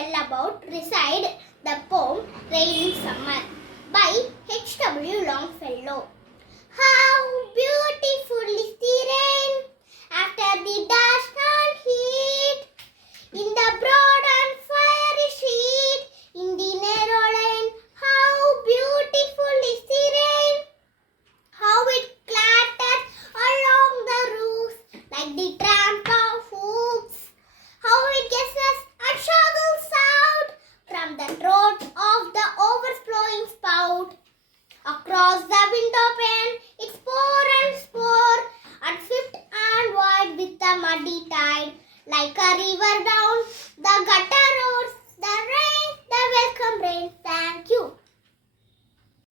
tell about recite the poem Rain in Summer by H.W. Longfellow. How beautiful is the rain after the dust and heat, in the broad and fiery sheet, in the narrow lane. How beautiful is the rain, how it clatters along the roofs like the tramp of hooves, how it guesses and struggles out from the throat of the overflowing spout. Across the window pane, it's pour and pour, and swift and wide with the muddy tide, like a river down